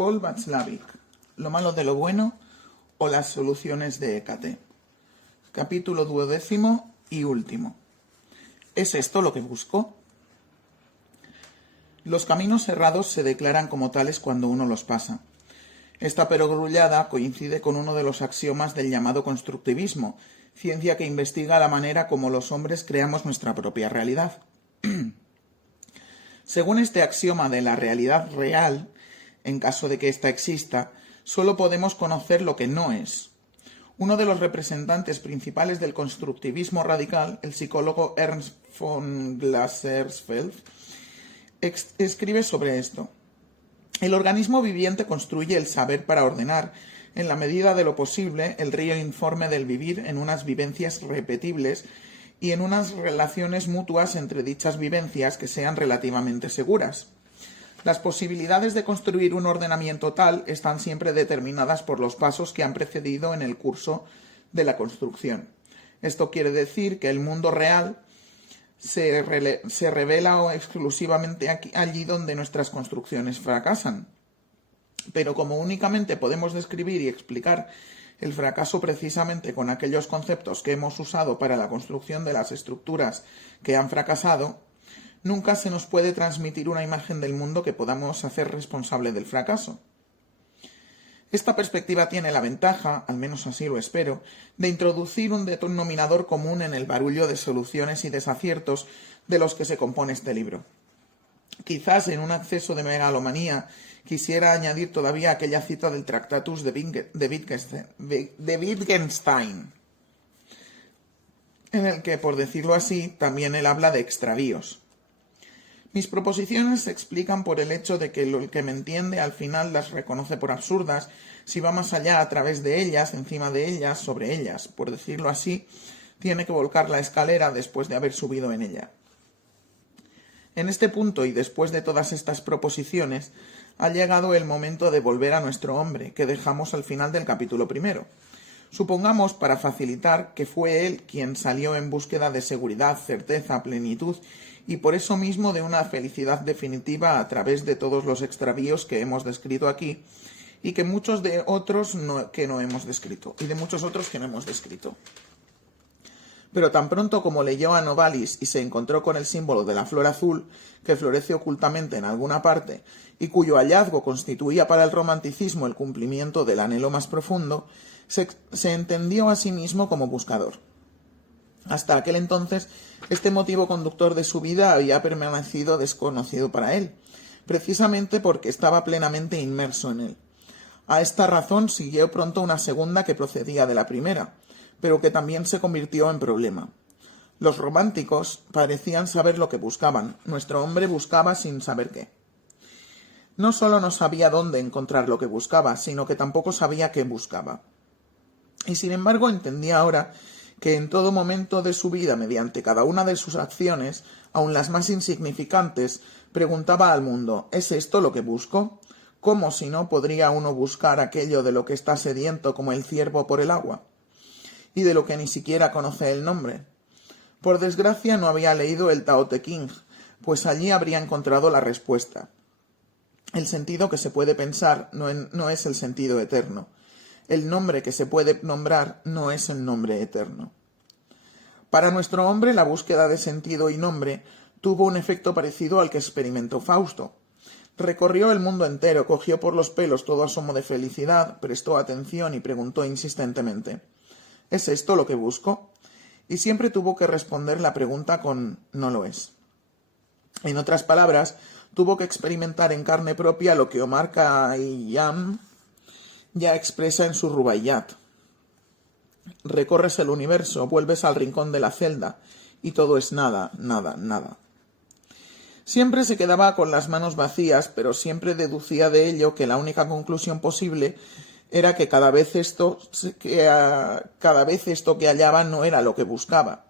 Paul Václavic, Lo malo de lo bueno o las soluciones de Hécate. Capítulo 12 y último. ¿Es esto lo que busco? Los caminos errados se declaran como tales cuando uno los pasa. Esta perogrullada coincide con uno de los axiomas del llamado constructivismo, ciencia que investiga la manera como los hombres creamos nuestra propia realidad. Según este axioma de la realidad real, en caso de que ésta exista, solo podemos conocer lo que no es. Uno de los representantes principales del constructivismo radical, el psicólogo Ernst von Glasersfeld, escribe sobre esto. El organismo viviente construye el saber para ordenar, en la medida de lo posible, el río informe del vivir en unas vivencias repetibles y en unas relaciones mutuas entre dichas vivencias que sean relativamente seguras. Las posibilidades de construir un ordenamiento tal están siempre determinadas por los pasos que han precedido en el curso de la construcción. Esto quiere decir que el mundo real se revela exclusivamente allí donde nuestras construcciones fracasan. Pero como únicamente podemos describir y explicar el fracaso precisamente con aquellos conceptos que hemos usado para la construcción de las estructuras que han fracasado, nunca se nos puede transmitir una imagen del mundo que podamos hacer responsable del fracaso. Esta perspectiva tiene la ventaja, al menos así lo espero, de introducir un denominador común en el barullo de soluciones y desaciertos de los que se compone este libro. Quizás en un acceso de megalomanía quisiera añadir todavía aquella cita del Tractatus de Wittgenstein, en el que, por decirlo así, también él habla de extravíos. Mis proposiciones se explican por el hecho de que el que me entiende al final las reconoce por absurdas, si va más allá a través de ellas, encima de ellas, sobre ellas. Por decirlo así, tiene que volcar la escalera después de haber subido en ella. En este punto y después de todas estas proposiciones, ha llegado el momento de volver a nuestro hombre, que dejamos al final del capítulo primero. Supongamos, para facilitar, que fue él quien salió en búsqueda de seguridad, certeza, plenitud y por eso mismo de una felicidad definitiva a través de todos los extravíos que hemos descrito aquí y que muchos de otros que no hemos descrito. Pero tan pronto como leyó a Novalis y se encontró con el símbolo de la flor azul, que florece ocultamente en alguna parte, y cuyo hallazgo constituía para el romanticismo el cumplimiento del anhelo más profundo, se entendió a sí mismo como buscador. Hasta aquel entonces, este motivo conductor de su vida había permanecido desconocido para él, precisamente porque estaba plenamente inmerso en él. A esta razón siguió pronto una segunda que procedía de la primera, pero que también se convirtió en problema. Los románticos parecían saber lo que buscaban, nuestro hombre buscaba sin saber qué. No solo no sabía dónde encontrar lo que buscaba, sino que tampoco sabía qué buscaba. Y sin embargo entendía ahora que en todo momento de su vida, mediante cada una de sus acciones, aun las más insignificantes, preguntaba al mundo, ¿es esto lo que busco? ¿Cómo si no podría uno buscar aquello de lo que está sediento como el ciervo por el agua? Y de lo que ni siquiera conoce el nombre. Por desgracia no había leído el Tao Te Ching, pues allí habría encontrado la respuesta. El sentido que se puede pensar no es el sentido eterno. El nombre que se puede nombrar no es el nombre eterno. Para nuestro hombre la búsqueda de sentido y nombre tuvo un efecto parecido al que experimentó Fausto. Recorrió el mundo entero, cogió por los pelos todo asomo de felicidad, prestó atención y preguntó insistentemente, ¿es esto lo que busco? Y siempre tuvo que responder la pregunta con no lo es. En otras palabras, tuvo que experimentar en carne propia lo que Omar Khayyam ya expresa en su Rubaiyat. Recorres el universo, vuelves al rincón de la celda, y todo es nada, nada, nada. Siempre se quedaba con las manos vacías, pero siempre deducía de ello que la única conclusión posible era que cada vez esto que hallaba no era lo que buscaba,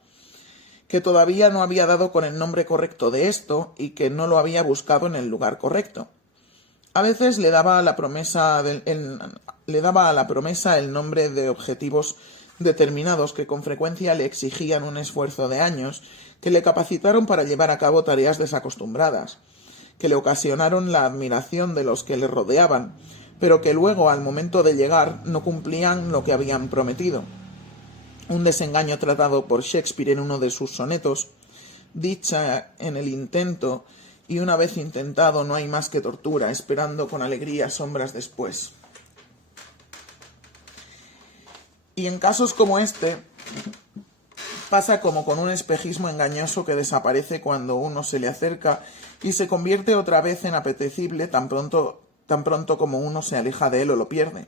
que todavía no había dado con el nombre correcto de esto y que no lo había buscado en el lugar correcto. A veces le daba a la promesa el nombre de objetivos determinados que con frecuencia le exigían un esfuerzo de años, que le capacitaron para llevar a cabo tareas desacostumbradas, que le ocasionaron la admiración de los que le rodeaban, pero que luego, al momento de llegar, no cumplían lo que habían prometido. Un desengaño tratado por Shakespeare en uno de sus sonetos, dicha en el intento, y una vez intentado no hay más que tortura, esperando con alegría sombras después. Y en casos como este, pasa como con un espejismo engañoso que desaparece cuando uno se le acerca y se convierte otra vez en apetecible tan pronto como uno se aleja de él o lo pierde.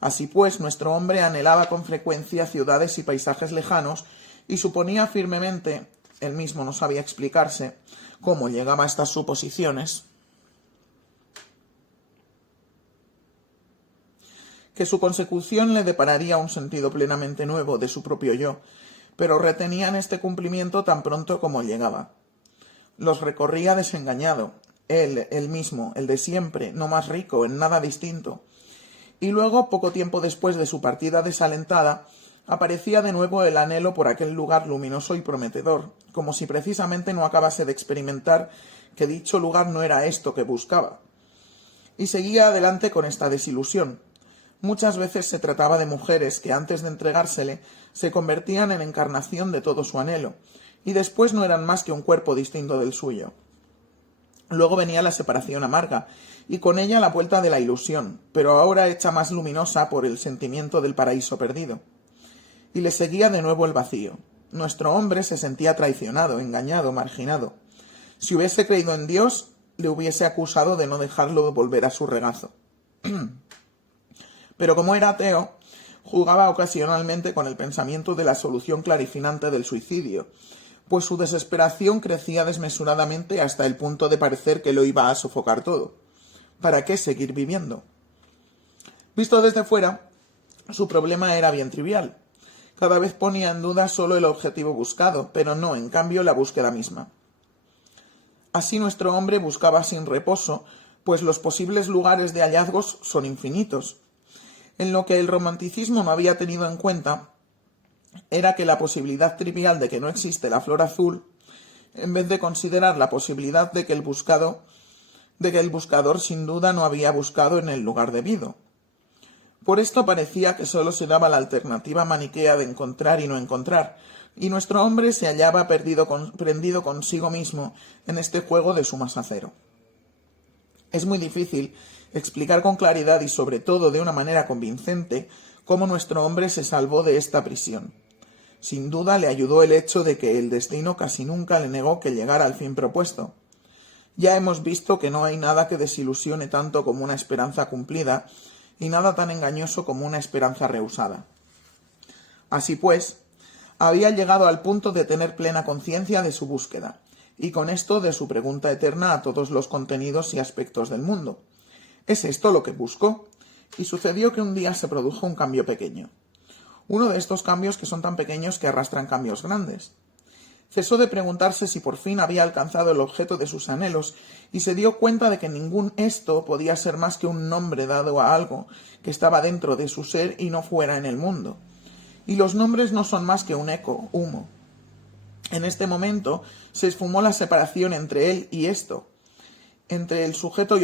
Así pues, nuestro hombre anhelaba con frecuencia ciudades y paisajes lejanos y suponía firmemente, él mismo no sabía explicarse, cómo llegaba a estas suposiciones, que su consecución le depararía un sentido plenamente nuevo de su propio yo, pero retenían este cumplimiento tan pronto como llegaba. Los recorría desengañado, él mismo, el de siempre, no más rico, en nada distinto. Y luego, poco tiempo después de su partida desalentada, aparecía de nuevo el anhelo por aquel lugar luminoso y prometedor, como si precisamente no acabase de experimentar que dicho lugar no era esto que buscaba. Y seguía adelante con esta desilusión. Muchas veces se trataba de mujeres que antes de entregársele se convertían en encarnación de todo su anhelo, y después no eran más que un cuerpo distinto del suyo. Luego venía la separación amarga, y con ella la vuelta de la ilusión, pero ahora hecha más luminosa por el sentimiento del paraíso perdido. Y le seguía de nuevo el vacío. Nuestro hombre se sentía traicionado, engañado, marginado. Si hubiese creído en Dios, le hubiese acusado de no dejarlo volver a su regazo. Pero como era ateo, jugaba ocasionalmente con el pensamiento de la solución clarifinante del suicidio, pues su desesperación crecía desmesuradamente hasta el punto de parecer que lo iba a sofocar todo. ¿Para qué seguir viviendo? Visto desde fuera, su problema era bien trivial. Cada vez ponía en duda solo el objetivo buscado, pero no, en cambio, la búsqueda misma. Así nuestro hombre buscaba sin reposo, pues los posibles lugares de hallazgos son infinitos. En lo que el romanticismo no había tenido en cuenta era que la posibilidad trivial de que no existe la flor azul, en vez de considerar la posibilidad de que el buscador sin duda no había buscado en el lugar debido. Por esto parecía que sólo se daba la alternativa maniquea de encontrar y no encontrar, y nuestro hombre se hallaba prendido consigo mismo en este juego de sumas a cero. Es muy difícil explicar con claridad y sobre todo de una manera convincente cómo nuestro hombre se salvó de esta prisión. Sin duda le ayudó el hecho de que el destino casi nunca le negó que llegara al fin propuesto. Ya hemos visto que no hay nada que desilusione tanto como una esperanza cumplida y nada tan engañoso como una esperanza rehusada. Así pues, había llegado al punto de tener plena conciencia de su búsqueda, y con esto de su pregunta eterna a todos los contenidos y aspectos del mundo. ¿Es esto lo que busco? Y sucedió que un día se produjo un cambio pequeño. Uno de estos cambios que son tan pequeños que arrastran cambios grandes. Cesó de preguntarse si por fin había alcanzado el objeto de sus anhelos y se dio cuenta de que ningún esto podía ser más que un nombre dado a algo que estaba dentro de su ser y no fuera en el mundo. Y los nombres no son más que un eco, humo. En este momento se esfumó la separación entre él y esto, entre el sujeto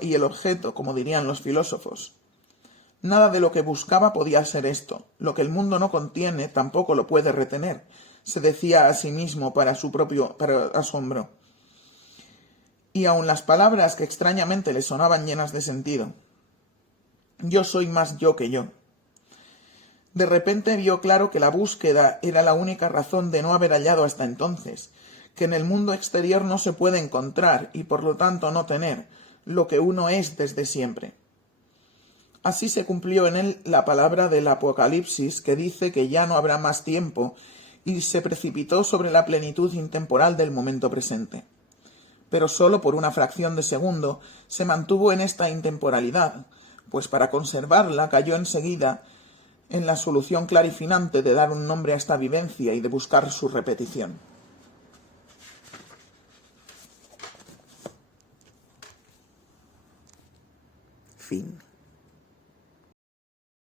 y el objeto, como dirían los filósofos. Nada de lo que buscaba podía ser esto. Lo que el mundo no contiene tampoco lo puede retener, se decía a sí mismo para asombro. Y aun las palabras que extrañamente le sonaban llenas de sentido. Yo soy más yo que yo. De repente vio claro que la búsqueda era la única razón de no haber hallado hasta entonces, que en el mundo exterior no se puede encontrar y por lo tanto no tener lo que uno es desde siempre. Así se cumplió en él la palabra del Apocalipsis que dice que ya no habrá más tiempo y se precipitó sobre la plenitud intemporal del momento presente. Pero sólo por una fracción de segundo se mantuvo en esta intemporalidad, pues para conservarla cayó enseguida en la solución clarifinante de dar un nombre a esta vivencia y de buscar su repetición. Fin.